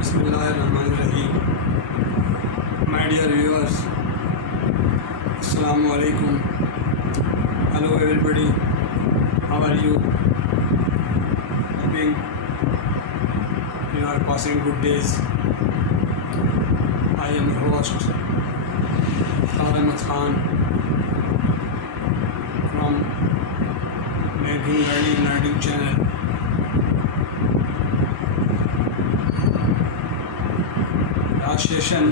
Bismillahirrahmanirrahim. My dear viewers, Assalamu alaikum. Hello everybody. How are you? Hoping you are passing good days. I am your host, Ahmed Khan from Making Learning channel. Last session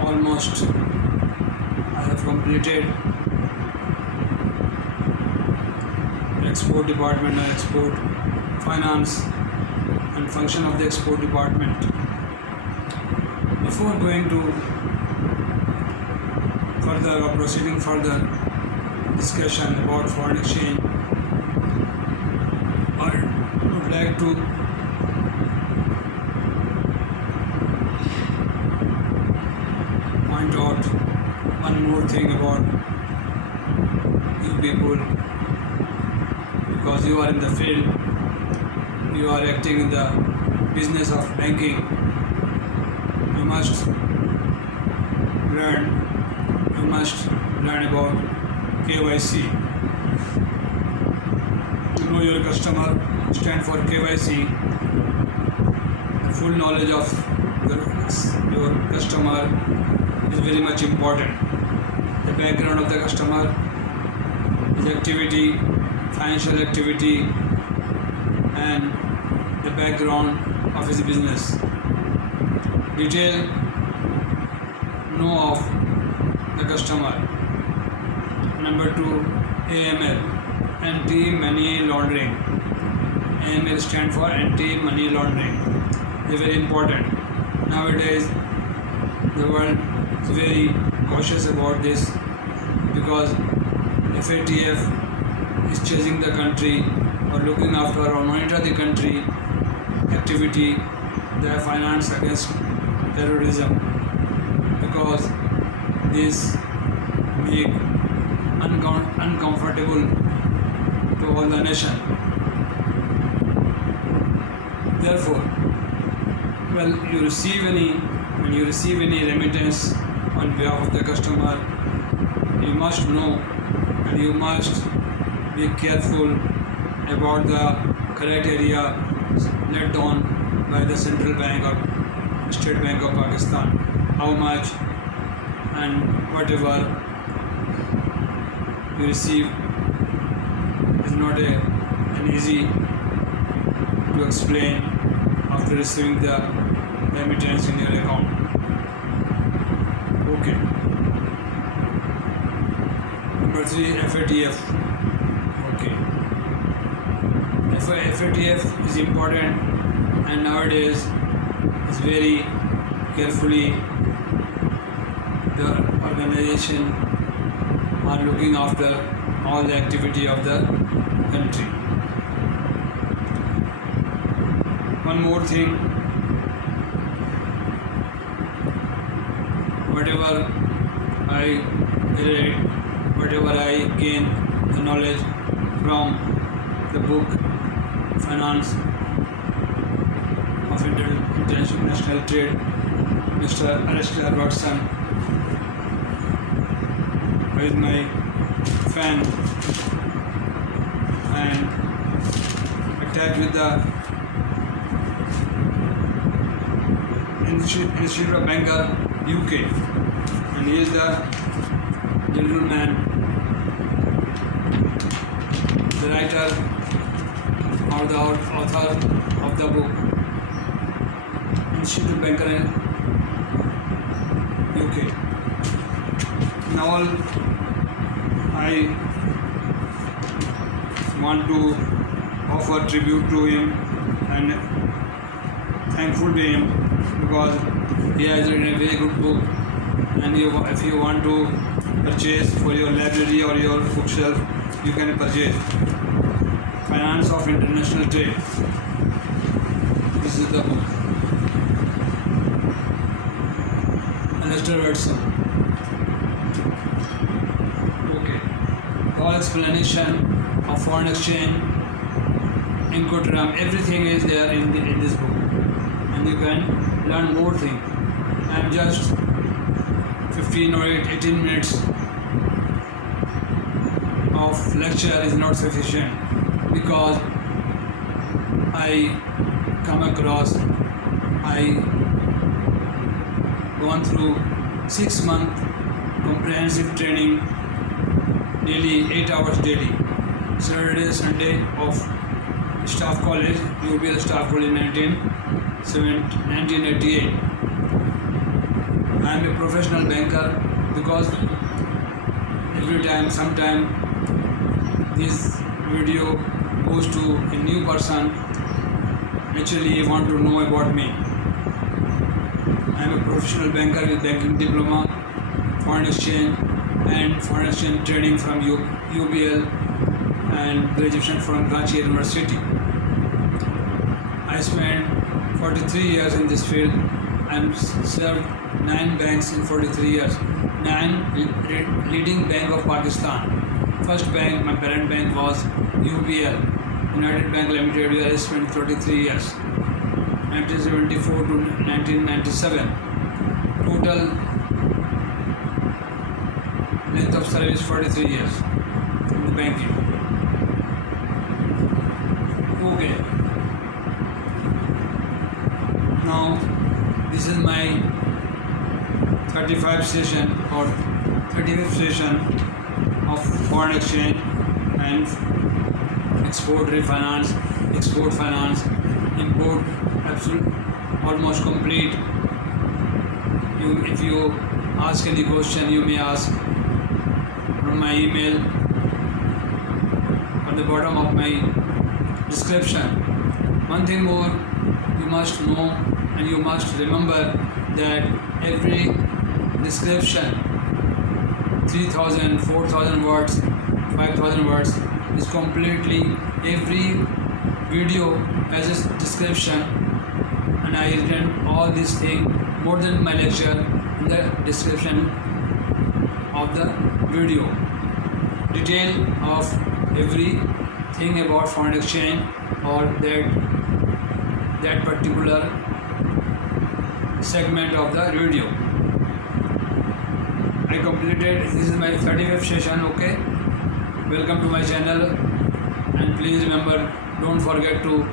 almost I have completed export department and export finance and function of the export department. Before going to further or proceeding further discussion about foreign exchange, I would like to point out one more thing about you people, because you are in the field, you are acting in the business of banking. You must learn about KYC. To know your customer stand for KYC. The full knowledge of your customer is very much important. The background of the customer, his activity, financial activity, and the background of his business. Detail know of the customer. Number 2, AML, anti-money laundering. AML stands for anti-money laundering. They are very important. Nowadays, the world is very cautious about this because FATF is chasing the country or looking after or monitor the country activity, their finance against terrorism, because this make uncomfortable to all the nation. Therefore, when you receive any remittance on behalf of the customer, you must know and you must be careful about the criteria laid down by the Central Bank or State Bank of Pakistan. How much and whatever you receive is not an easy to explain after receiving the remittance in your account. Okay. Number 3, FATF. Okay. FATF is important, and nowadays is very carefully the organization are looking after all the activity of the country. One more thing, whatever I read, whatever I gain the knowledge from the book Finance of International Trade, Mr. Alastair Watson, who is my fan and attached with the Institute of Banker UK, and he is the gentleman, the writer or the author of the book Institute of Banker UK. Now I want to offer tribute to him and thankful to him because he has written a very good book, and if you want to purchase for your library or your bookshelf, you can purchase Finance of International Trade. This is the book. Alastair Watson. Okay. All explanation of foreign exchange, Incoterm, everything is there in this book. and you can learn more things. I'm just 15 or 18 minutes of lecture is not sufficient, because I come across, I gone through 6 month comprehensive training, daily 8 hours daily, Saturday, Sunday of Staff College, UBL Staff College 1988. I am a professional banker, because every time, sometime this video goes to a new person, actually want to know about me. I am a professional banker with banking diploma, foreign exchange and foreign exchange training from UBL and graduation from Karachi University. I spent 43 years in this field. I served 9 banks in 43 years. 9 leading bank of Pakistan. First bank, my parent bank was UBL, United Bank Limited, where I spent 33 years. 1974 to 1997. Total length of service 43 years in the banking. Okay. Now this is my 35th session or 35th session of foreign exchange and export refinance, export finance, import, absolute, almost complete. If you ask any question, you may ask from my email at the bottom of my description. One thing more, you must know and you must remember that every description, 3000, 4000 words, 5000 words, is completely, every video has a description, and I written all these things more than my lecture in the description of the video. Detail of everything about foreign exchange or that particular segment of the video. I completed, this is my 35th session. Okay, welcome to my channel, and please remember, don't forget to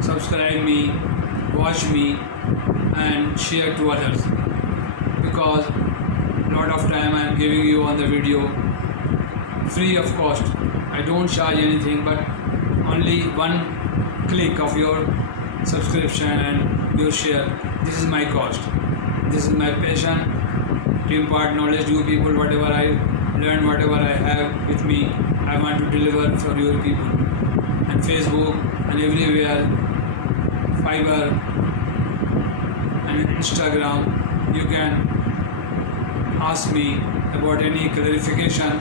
subscribe me, watch me and share to others, because lot of time I am giving you on the video free of cost. I don't charge anything, but only one click of your subscription and your share. This is my cost. This is my passion to impart knowledge to you people. Whatever I learn, whatever I have with me, I want to deliver for your people. And Facebook and everywhere, Fiverr and Instagram, you can ask me about any clarification.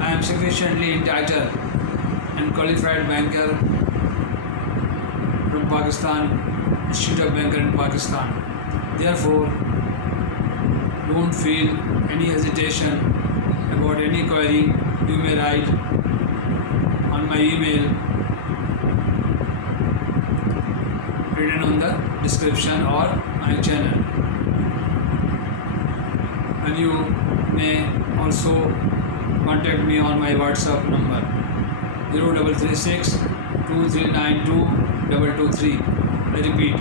I am sufficiently entitled and qualified banker from Pakistan, Institute of Banker in Pakistan. Therefore, don't feel any hesitation about any query. You may write on my email written on the description or my channel, and you may also contact me on my WhatsApp number 0336 2392 223. I repeat,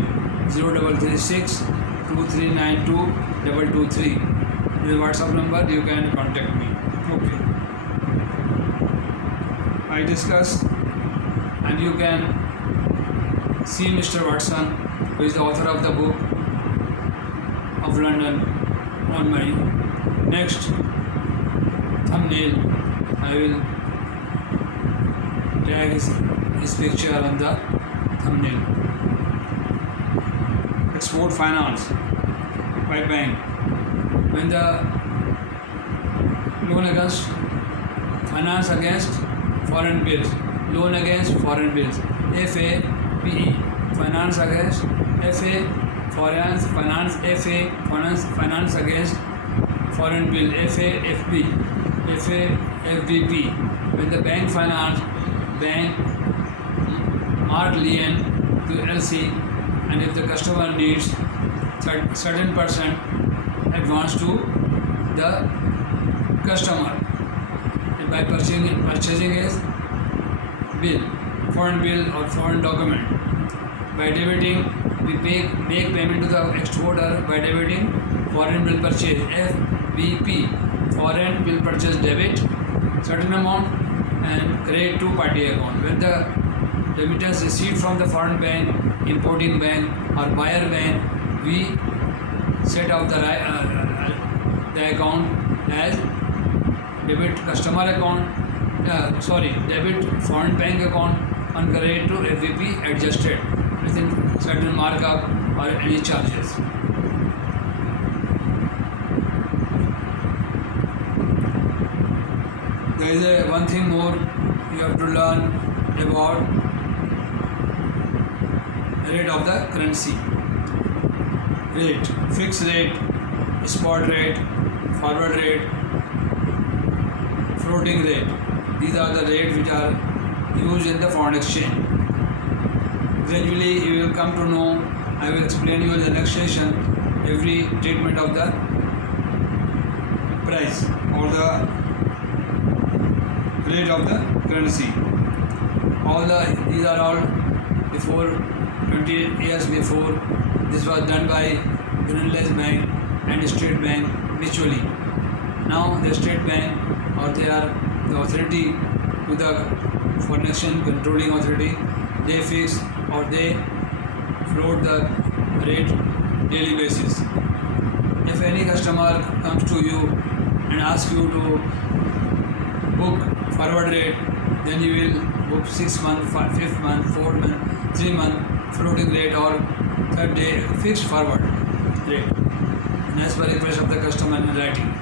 0336 2392 223. This is WhatsApp number, you can contact me. Okay, I discuss, and you can see Mr. Watson, who is the author of the book of London, on my next thumbnail. I will tag his picture on the thumbnail. Export finance by bank. When the loan against finance against foreign bills, loan against foreign bills, FAPE, finance against FA, finance FA, finance against foreign bill, FAFB, FAFBP. When the bank finance, bank Mark Lien to LC and if the customer needs certain percent advance to the customer by purchasing his bill, foreign bill or foreign document. By debiting, we make payment to the exporter by debiting foreign bill purchase FBP, foreign bill purchase debit certain amount and credit to party account. When the remittance received from the foreign bank, importing bank or buyer bank, we set up the account as debit customer account, debit foreign bank account and credit to FVP adjusted within certain markup or any charges. There is one thing more you have to learn about rate of the currency. Rate, fixed rate, spot rate, forward rate, floating rate. These are the rates which are used in the foreign exchange. Gradually you will come to know, I will explain you in the next session every treatment of the price or the rate of the currency. These are all before 20 years before. This was done by Greenland Bank and State Bank mutually. Now the State Bank or they are the authority to the foreign exchange controlling authority. They fix or they float the rate daily basis. If any customer comes to you and asks you to book forward rate, then you will book 6 month, 5th month, 4th month, 3 month floating rate or 3rd day fixed forward rate, and as per request of the customer in writing.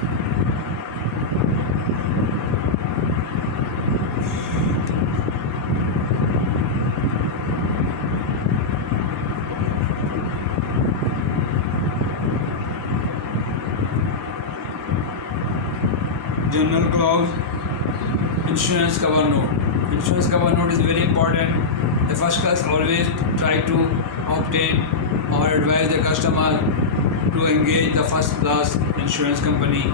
General clause, insurance cover note. Insurance cover note is very important. The first class always try to obtain or advise the customer to engage the first class insurance company,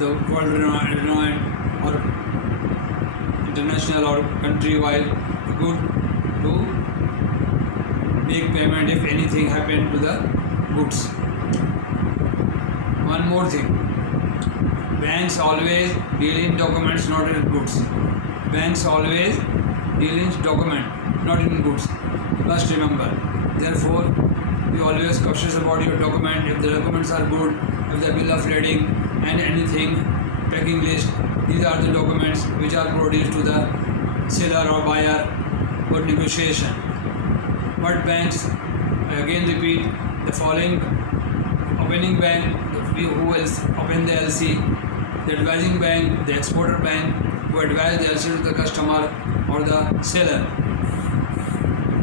the world renowned or international or country-wide, good to make payment if anything happened to the goods. One more thing. Banks always deal in documents, not in goods. Banks always deal in document, not in goods. You must remember. Therefore, be always cautious about your document. If the documents are good, if the bill of lading and anything, packing list, these are the documents which are produced to the seller or buyer for negotiation. But banks, again repeat, the following: opening bank, who will open the LC, the advising bank, the exporter bank, who advise the LC to the customer or the seller.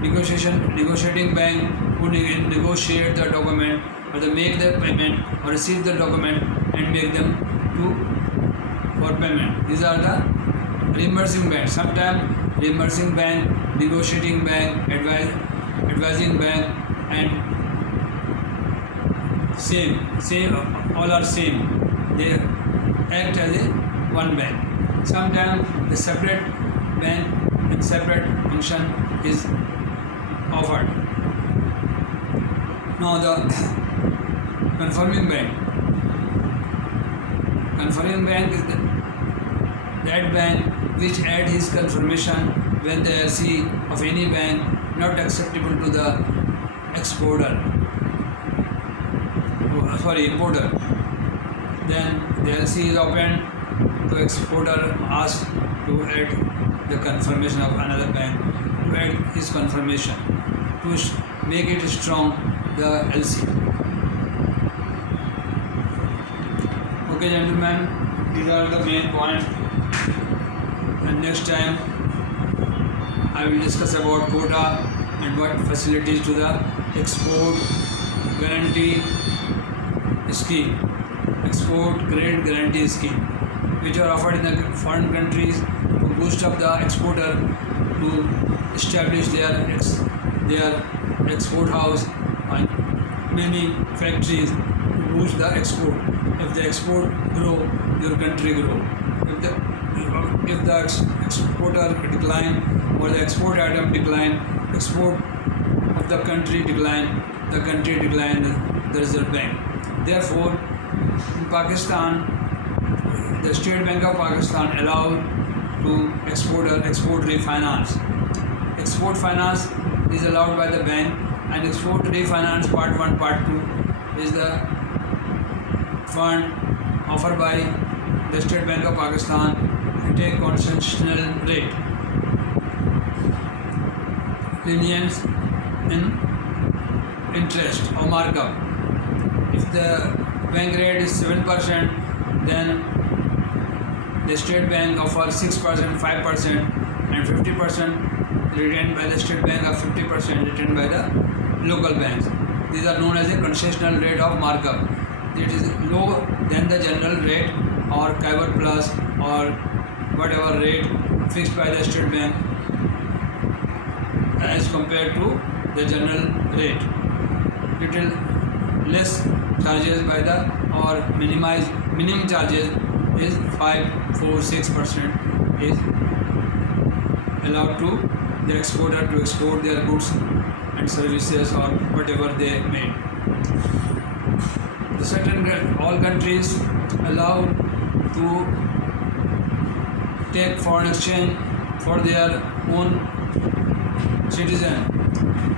Negotiating bank, who negotiate the document or they make the payment or receive the document and make them for payment. These are the reimbursing bank. Sometimes reimbursing bank, negotiating bank, advising bank, and same, all are same. They act as a one bank. Sometimes the separate bank and separate function is offered. Now the confirming bank. Confirming bank is that bank which add his confirmation when the LC of any bank not acceptable to the importer. Then the LC is opened to exporter asks to add the confirmation of another bank, to add his confirmation to make it strong, the LC. Okay gentlemen, these are the main points, and next time I will discuss about quota and what facilities to the export guarantee scheme, export credit guarantee scheme, which are offered in the foreign countries to boost up the exporter to establish their their export house and many factories to boost the export. If the export grow, your country grow. If the exporter decline or the export item decline, export of the country decline, the country decline the Reserve Bank. Therefore, in Pakistan, the State Bank of Pakistan allowed to export refinance. Export finance is allowed by the bank, and export refinance part 1, part 2 is the fund offered by the State Bank of Pakistan at a concessional rate. Lenience in interest or markup. If the bank rate is 7%, then the State Bank offers 6%, 5%, and 50% retained by the State Bank, or 50% retained by the local banks. These are known as a concessional rate of markup. It is lower than the general rate or Khyber Plus or whatever rate fixed by the State Bank as compared to the general rate. Little less charges by the or minimum charges is 5-6% is allowed to the exporter to export their goods and services or whatever they made. The second, all countries allow to take foreign exchange for their own citizen.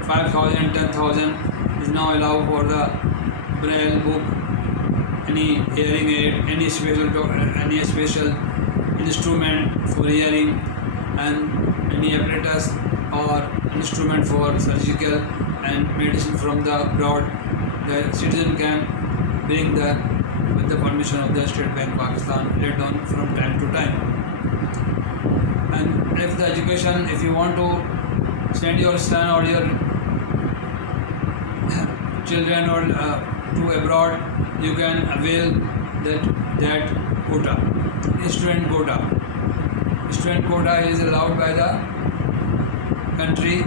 5,000, 10,000 is now allowed for the braille book, any hearing aid, any special instrument for hearing, and any apparatus or instrument for surgical and medicine from the abroad. The citizen can bring with the permission of the State Bank Pakistan later on from time to time. And if the education, if you want to send your son or your children or to abroad, you can avail that quota, student quota. Student quota is allowed by the country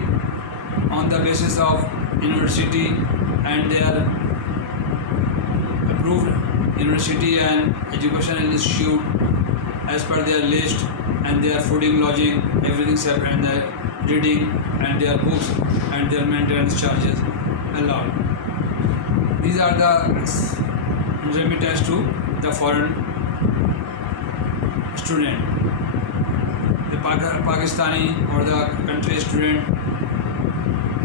on the basis of university and their approved university and educational institute as per their list, and their fooding, lodging, everything separate, and their reading and their books and their maintenance charges allowed. These are the remittance to the foreign student. The Pakistani or the country student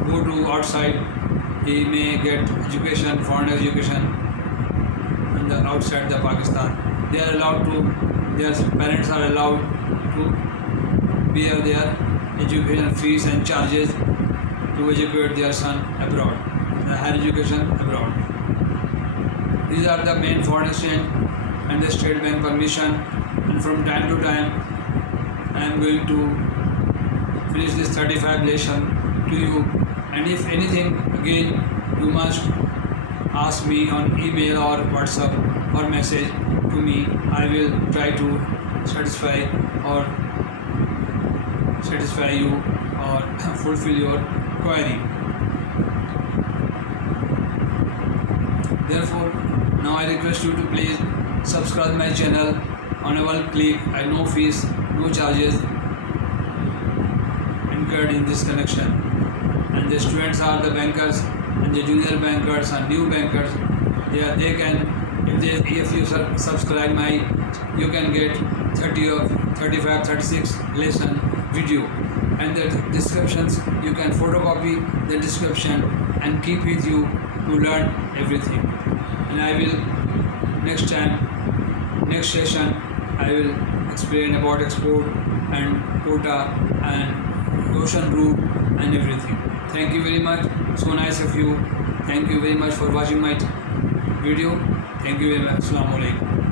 go to outside, he may get education, foreign education, and outside the Pakistan. They are allowed to, their parents are allowed to bear their education fees and charges to educate their son abroad, higher education abroad. These are the main foreign exchange and the State Bank permission, and from time to time I am going to finish this 35 lesson to you, and if anything again you must ask me on email or WhatsApp or message to me. I will try to satisfy you or fulfill your query. Therefore, now I request you to please subscribe my channel on a one click. I no fees, no charges incurred in this connection. And the students are the bankers, and the junior bankers and new bankers. They can, if you subscribe you can get 30 or 35, 36 lesson video, and the descriptions you can photocopy the description and keep with you to learn everything. And I will next session I will explain about export and quota and ocean route and everything. Thank you very much. So nice of you. Thank you very much for watching my video. Thank you very much. Assalamu alaikum.